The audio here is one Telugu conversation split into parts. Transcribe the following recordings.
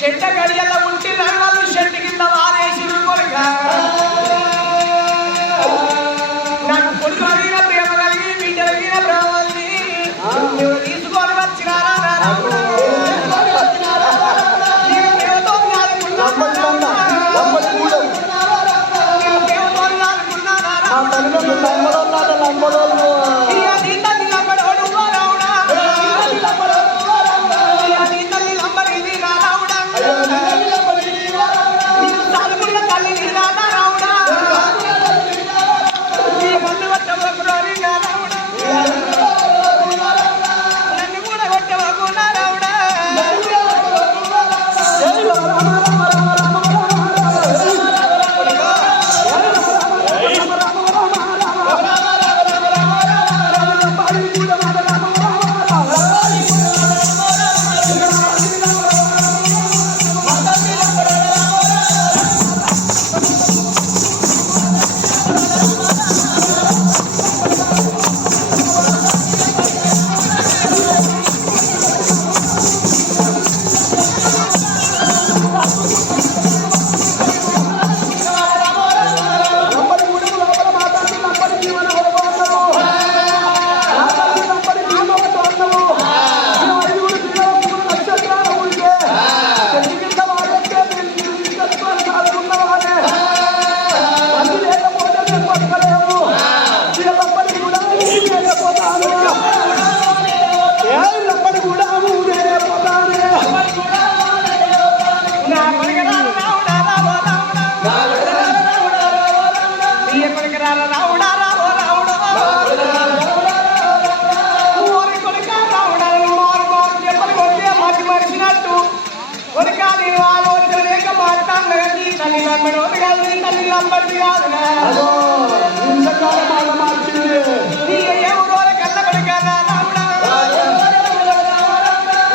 చెట్ట గడియల్లో ఉంటే వాళ్ళు చెట్టు కింద వారేసి కొడుగా నాకు కొడుకు అడిగిన ప్రేమ కలిగి బిడ్డ అడిగిన బ్రహ్మల్ని నువ్వు తీసుకొని వచ్చినారా Hallelujah. రావుడా రావో రావుడా ఊరి కొడుక రావుడాలను మారు మారు చెప్పలు కొడితే మతి మరిచినట్టు కొడుక నేను ఆలోచనలేక మాట్లాడను నీ తల్లి నమ్మడోదు కాదు నీ తల్లి నమ్మడి కాదునా నీ ఏ ఊరోల కళ్ళ కొడుక రావుడా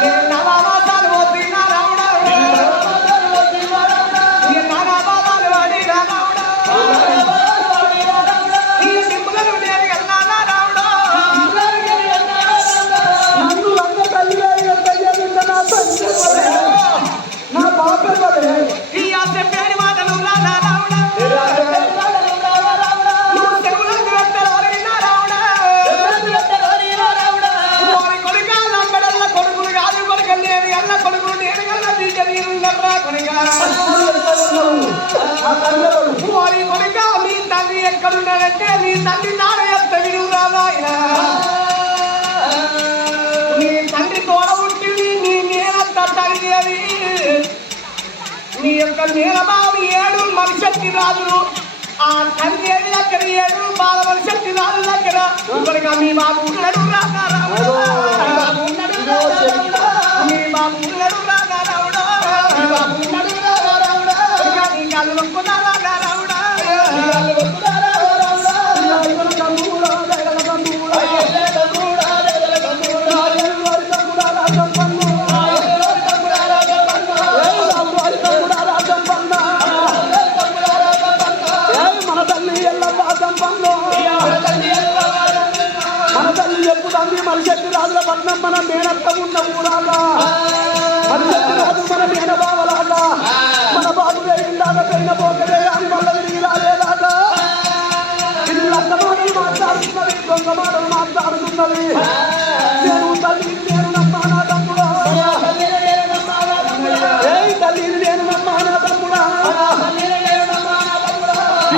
నేను నవాసాలు పోతున్నా రావుడా నేను నానా బాబాలు వాడి రావుడా నీ సింపులను నేను కన్నా రావుడా ఈ ఆశ పేరు మాటలు రావుడా నువ్వు చెవులకు పెట్టవలగిన రావుడా వారి కొడుక నంబడల్ల కొడుకులు కాదు కొడుకు నేను అన్న కొడుకులు నేను కన్నా తీజ నీరున్నర్రా కొడుక వారి కొడుక నీ తండ్రి ఎక్కడున్నాడంటే నీ తండ్రి నాన్న ఎంత విడువురా నాయన నీ తండ్రి తోడ ఉంటుంది నీ నేనంత తల్లి అది నీ యొక్క నీలబాబు 7 మనిషి రాజులు ఆ తండ్రి ఏది దగ్గర 7 బాల మనిషి రాజు దగ్గర ఇప్పటిగా మీ బాబు ఉన్నాడు రావుడా మీ బాబు ఉన్నాడు రావుడా నీ కాళ్ళు నొక్కున్నారా రావుడా మనిషి రాజుల పట్నం మన మేనత్త ఉన్న ఊరాగా మనిషి రాజు మన మేనబావలాగా మన బాబు వేయిందాక పెరిగిన పోకదే అని మళ్ళీ తిరిగి రాలేదాకా ఇది అక్క మాటలు మాట్లాడుతున్నది దొంగ మాటలు మాట్లాడుతున్నది నేను తల్లిని నేను నమ్మానా తమ్ముడా తల్లిని నేను నమ్మానా తమ్ముడా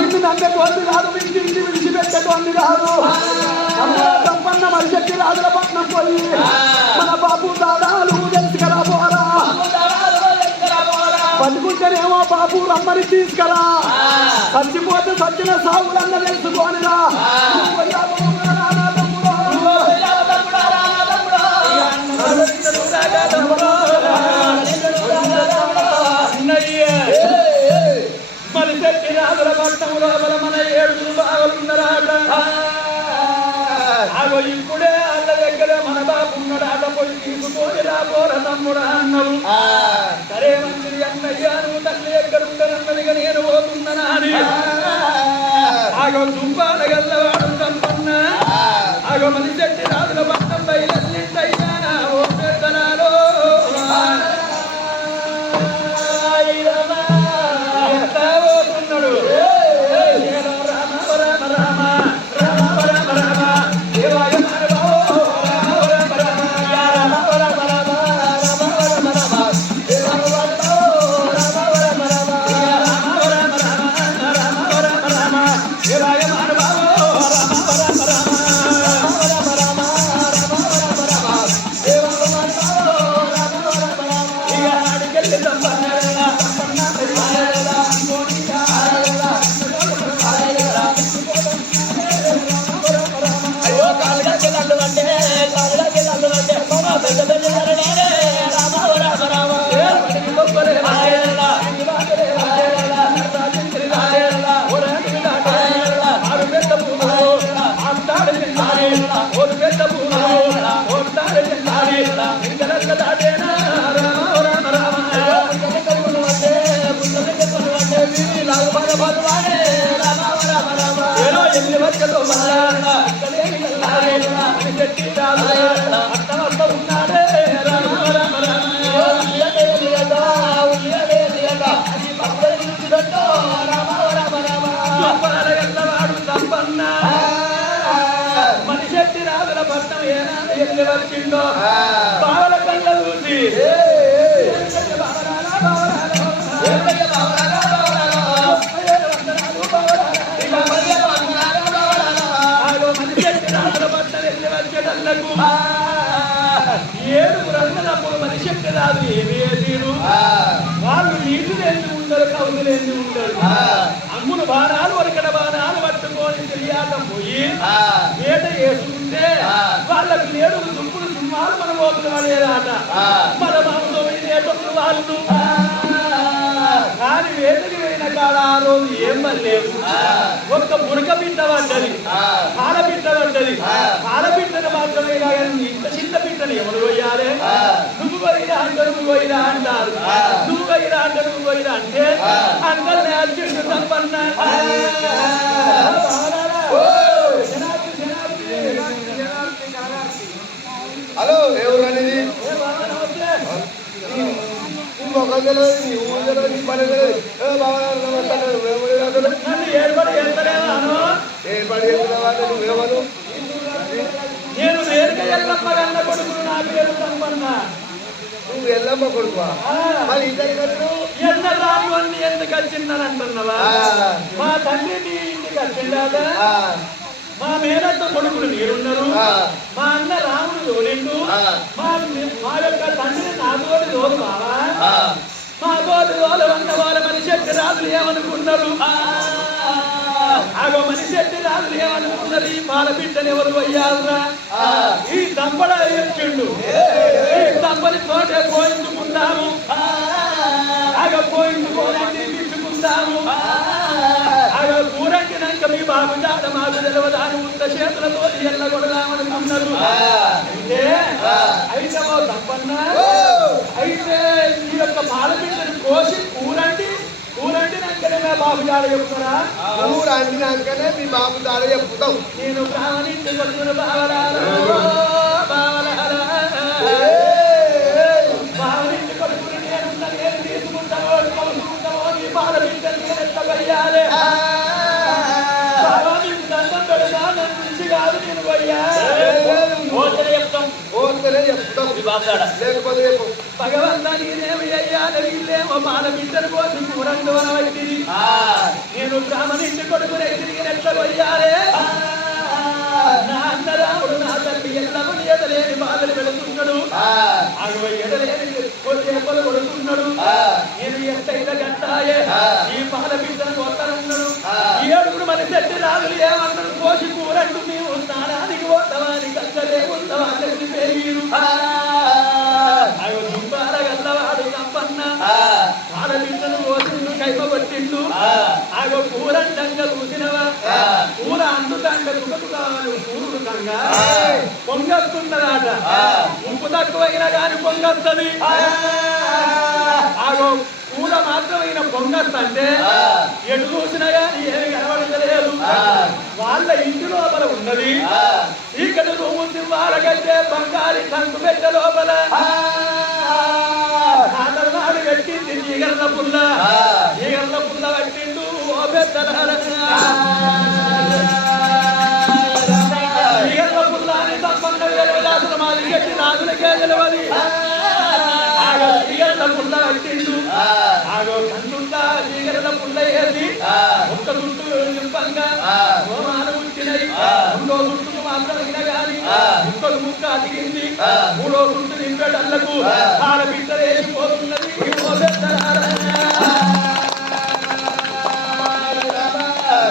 ఇంటి నమ్మేటోంది కాదు ఇంటి విడిచిపెట్టేటోంది కాదు సంపన్న మనిషి రాజుల పట్నం పోయి మన బాబు దాదాలు తెలుసుకరా పోరా బతుకుంటేనేమో బాబు రమ్మని తీసుకురా చచ్చిపోతే సచ్చిన సాగులన్న తెలుసుకోనిరా మనిషి రాజుల పట్నం లోపల మన 7 బాగులున్నారా అగో ఇప్పుడే అల్ల దగ్గర మన బాబు ఉన్నాడు పోయి తీసుకొని రాబోర తమ్ముడు అన్నాడు సరే మంచిది అన్నయ్య నువ్వు తల్లి ఎక్కడ ఉంటానన్నదిగా నేను పోతున్నానా అని ఆగో దుంపాల గల్లవాడు తమ్మున్నా ఆగో మనిషి రాజుల పట్టం బయలుదేరిపోయినా ఓ పెద్దనాలో ఎంత పోతున్నాడు మనిషి రాజుల పట్నం ఏనాడు ఎల్లి వచ్చిందో బావల కళ్ళ చూసి ఏడుగురు అన్నదమ్ములు మనిషి రాదు ఏమీ తీరు వాళ్ళు నీళ్ళు లేని ఉండరు కవులు లేని ఉండరు అమ్ములు బాణాలు వరకడ బాణాలు పట్టుకొని అందరం పోయి వేట వేసుకుంటే వాళ్ళకు ఏడుగురు దుంపులు సుమ్మాలు మన ఓపులు పడేదాట మన మాంసం ఏటప్పుడు వాళ్ళు కానీ వేటకి పోయిన కాడ ఆ రోజు ఏం పడలేదు ఒక్క బుడక బిడ్డ పడ్డది పాలబిడ్డ పడ్డది పాలబిడ్డను మాత్రమే కానీ ఇంత చిన్న బిడ్డను ఎవరు పోయాలి నువ్వు పోయినా అంటే నువ్వు పోయినా అంటారు నువ్వు పోయినా అంటే నువ్వు పోయినా అంటే అందరినీ అర్జునుడు తప్పన్న హలో ఎవరు అనేది మొక్కలు తెలియదు నీ ఊరు తెలియదు నీ పని తెలియదు నన్ను ఏర్పడి చేస్తలేవాను ఏర్పాటు చేస్తున్నావు నువ్వేమను నేను వేరుగా ఎల్లమ్మ గన్న కొడుకును నా పేరు తప్పన్న నువ్వు ఎల్లమ్మ కొడుకువా మళ్ళీ ఇద్దరు ఎన్న రాను అన్ని ఎందుకు వచ్చిందని మా తండ్రి నీ ఇంటికి వచ్చిందా మా మేనత్త కొడుకులు మీరున్నారు మా అన్న రాముడు తోలిండు మా యొక్క తండ్రి నా తోటి తోలు బావా మా తోటి తోలు అన్న వాళ్ళ మనిషి రాజులు ఏమనుకున్నారు ఆగో మనిషి రాజులు ఏమనుకున్నారు ఈ పాలబిడ్డను ఎవరు అయ్యారురా ఈ తంపడ ఇచ్చిండు ఈ తంపని తోటే పోయించుకుందాము ఆగో పోయించుకోవాలంటే తీర్చుకుందాము ఆగో కూరంటినాక మీ బాబు జాడ మాకు తెలవదాని ఉంట చేతులతో ఎల్లగొడదామనుకున్నారు అయితే ఓ తప్పన్న అయితే ఈ యొక్క పాలబిడ్డను కోసి కూరంటినాకనే మా బాబు జాడ చెప్తారా ఊరు అందినాకనే మీ బాబు దాడ చెప్పుతావు నేను బ్రాహ్మణింటి కొడుకును బావరాలు బావనింటి కొడుకుని నేను తీసుకుంటావో కలుసుకుంటావో నీ పాలబిడ్డను నేను ఎంత వెయ్యాలి లేకపోతే భగవంతా నేనేమి అయ్యాలేమో బాల బిడ్డను కోసం కూరండు అనబట్టి నేను బ్రాహ్మణింటి కొడుకునే తిరిగినట్లు పోయాలే నా అన్న రాముడు నా తల్లి ఎల్లమని ఎడలేని బాధలు పెడుతున్నాడు ఎడలేని చేపలు కొడుతున్నాడు నేను ఎంతైనా గట్టాయే ఈ బాల బిడ్డను కొత్తనున్నాడు ఈ ఏడుగురు మన చెట్టు రాజులు ఏమన్నాడు కోసి కూరండు మేము స్నానానికి పోతామని కక్కలే ఉందామని పెరిగిరు గల్లవాడు తప్పన్న బాల బిడ్డను కోసిండు కైప కొట్టిండు ఆగో కూరండంగా చూసినవా కూర అందుకంగా తుకకు కావాలి కూరుడు కంగా పొంగస్తున్నదాట ఉప్పు తక్కువైనా కానీ పొంగస్తుంది ఆగో కూర మాత్రమైన పొంగస్తంటే ఎటు చూసినా కానీ ఏమి కనబడలేదు వాళ్ళ ఇంటి లోపల ఉన్నది ఇక్కడ రూము వాళ్ళకంటే బంగారి కంకు పెట్ట లోపల నాడు పెట్టింది ఈగర్ల పుల్ల పెట్టిండు ఓ పెద్దల ఈగర్ల పుల్ల అని తప్పన్న వేరే మాది పెట్టి రాజులకే తెలియదు ఈగర్ల పుల్ల పెట్టిండు ఆగో కన్నుందా ఈగర్ల పుల్ల వేసి ఒక్క చుట్టూ నింపంగా హోమాలు ఉంచినాయి రెండో చుట్టుకు మాత్రమైనా గాని ఇంకొక ముక్క అతికింది మూడో చుట్టు నింపేటళ్లకు ఆడబిడ్డ వేసిపోతున్నది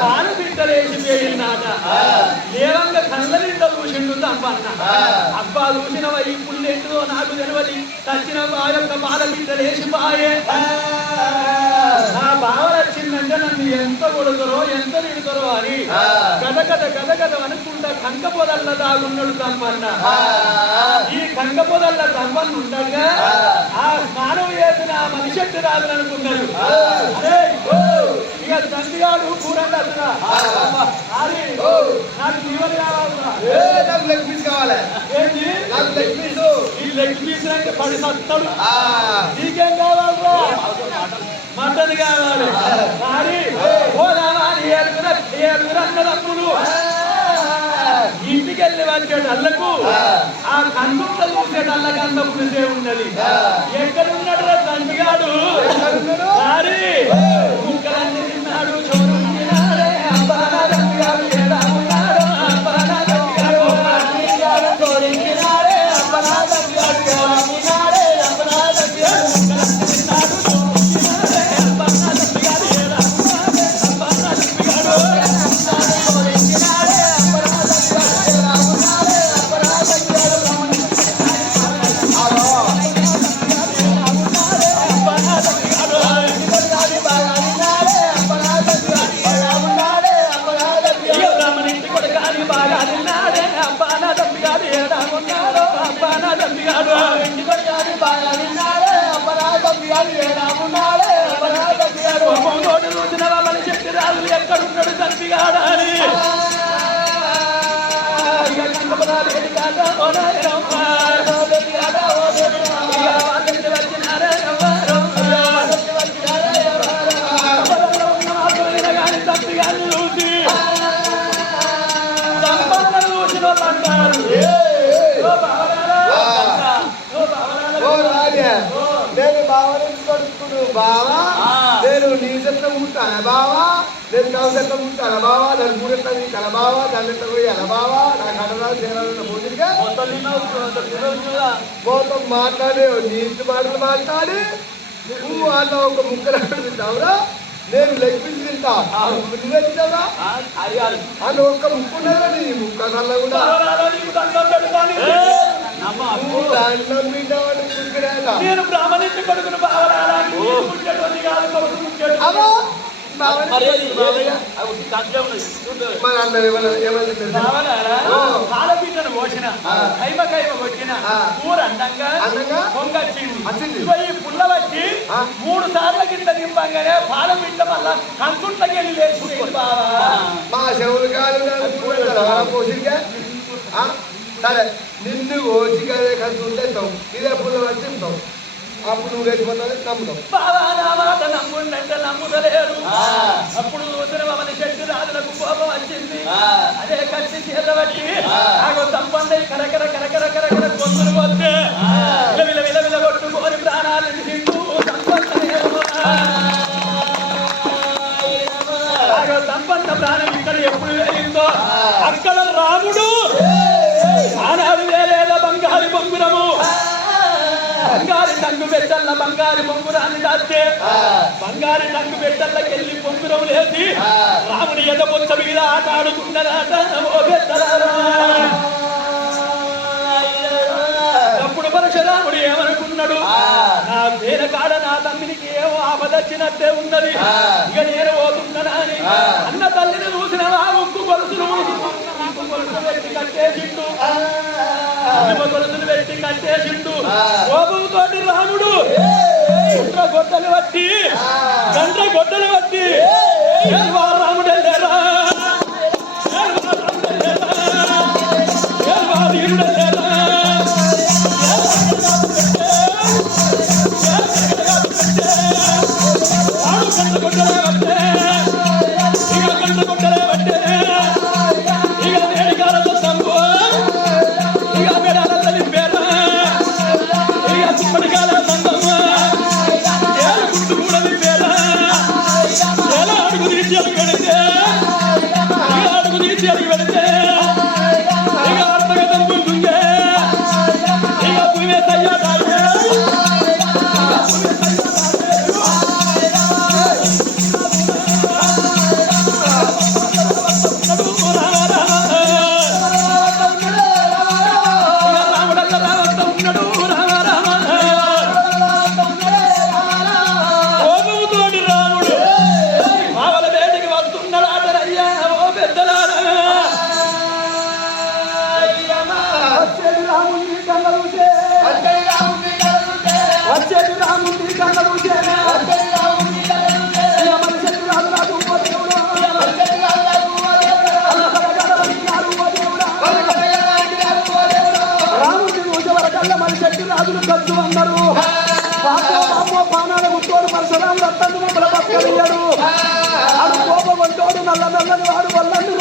ఆడబిడ్డలేసిపోయిందాట ఏవంగా కళ్ళ నిండా చూసిండు తప్పన్న అబ్బా చూసినవ ఈ పుల్లెంటిదో నాకు తెలియదు తచ్చిన ఆ యొక్క బాలబిడ్డలేసిపోయే ఆ బావ వచ్చిందంటే నన్ను ఎంత కొడుతారో ఎంత తిడతారో అని గద అనుకుంటా కంక పొదల్ల దాగున్నాడు తప్పన్న ఈ కంక పొదల్ల తప్పన్న ఉండగా ఆ స్నానం చేసిన ఆ మనిషి రాదు అనుకున్నాడు ఇక తండ్రిగాడు కూరండి అసలు నాకు జీవన కావాలి ఏంటి నాకు లెగ్ పీస్ ఈ లెగ్ పీస్ అంటే 10 సత్తాడు నీకేం కావాలా మటన్ కావాలి కానీ ఏడుగురు అన్నదమ్ములు ఇంటికి వెళ్ళి వచ్చేటళ్లకు ఆ కన్నుంట చూసేటళ్ళకి అందపుడిసే ఉన్నది ఎక్కడున్నాడు తండ్రిగాడు మరి ముక్కలన్నీ తిన్నాడు చోరు తినాడే అబ్బా తండ్రిగాడు ఏడా ఉన్నాడు అబ్బా తండ్రిగాడు చోరు తినాడే అబ్బా తండ్రిగాడు ఏడా ఉన్నాడే అబ్బా తండ్రిగాడు ముక్కలన్నీ తిన్నాడు చోరు తినాడే అబ్బా తండ్రిగాడు ఏడా ఉన్నాడే అబ్బా తండ్రిగాడు చోరు తినాడే కోపంతోటి చూసినవా మన శక్తి రాజులు ఎక్కడున్నాడు చంపిగాడా అని నేను బావని కొడుకుడు బావా నేను నీ చెట్ల ఉంటానా బావా నేను కవ చెట్ల ఉంటానా బావా దాని మూడెట్ల నీకల బావా దాని ఎట్ల పోయాల బావా నాకు అడరా చేయాలన్న పూజగా మొత్తం మాట్లాడే నీటి మాటలు మాట్లాడి నువ్వు వాళ్ళ ఒక ముక్కలు తింటావురా నేను లెగ్గిసి తింటా నువ్వే తింటావురా అని ఒక్క ముక్కు ఉన్నదా నీ ముక్క కల్లా కూడా నేను బ్రాహ్మణించి కొడుకును పాలపీటను పోసిన కైమ కొట్టిన కూర అందంగా పొంగొచ్చింది ఈ పుల్ల వచ్చి 3 సార్ల కింద నింపంగానే పాలపీట మళ్ళా కంచుంట్లకి వెళ్ళి లేచిపోయింది బావా మా చెవులు కాదు సరే నిన్ను ఓచిగానే కలిసి ఉండేస్తావు ఇదే పుల్ల వచ్చిస్తావు అప్పుడు నువ్వు లేచిపోతావు నమ్ముతావు బావా నా మాట నమ్ముండంటే నమ్ముతలేడు అప్పుడు చూసిన మమ్మల్ని శక్తి రాజులకు కోపం వచ్చింది అదే కత్తి చేత బట్టి నాకు సంబంధం కరకర కరకర కరకర గొంతులు పోతే విల విల విల కొట్టుకొని ప్రాణాలు తింటూ సంపన్న ప్రాణం ఇక్కడ ఎప్పుడు వెళ్ళిందో అక్కడ రాముడు ఆనాడు వేరేదో బంగారు బొంగురము బంగారు టంగు పెట్టల్ల బంగారు బొంగురాన్ని దాస్తే బంగారు టంగు పెట్టల్లకి వెళ్ళి బొంగురం లేచి రాముని ఎద పొంత మీద ఆట ఆడుకున్నదాట అప్పుడు పరశురాముడు ఏమనుకున్నాడు నా పేర కాడ నా తమ్మినికి ఏమో ఆపదచ్చినట్టే ఉన్నది ఇక నేను పోతున్నానా అని అన్న తల్లిని చూసిన ముక్కు కొలుసులు పెట్టి కట్టేసిండు కోపంతోటి రాముడు గొడ్డలు బట్టి గొడ్డలు బట్టి రాముడు వెళ్ళారా రాజులు ఖర్చు అన్నారు పానాల ముట్టోడు పరశురాముడు అత్తందు ముక్కల పక్కడు అడు కోపం వంటోడు నల్ల నల్లని వాడు వల్లండు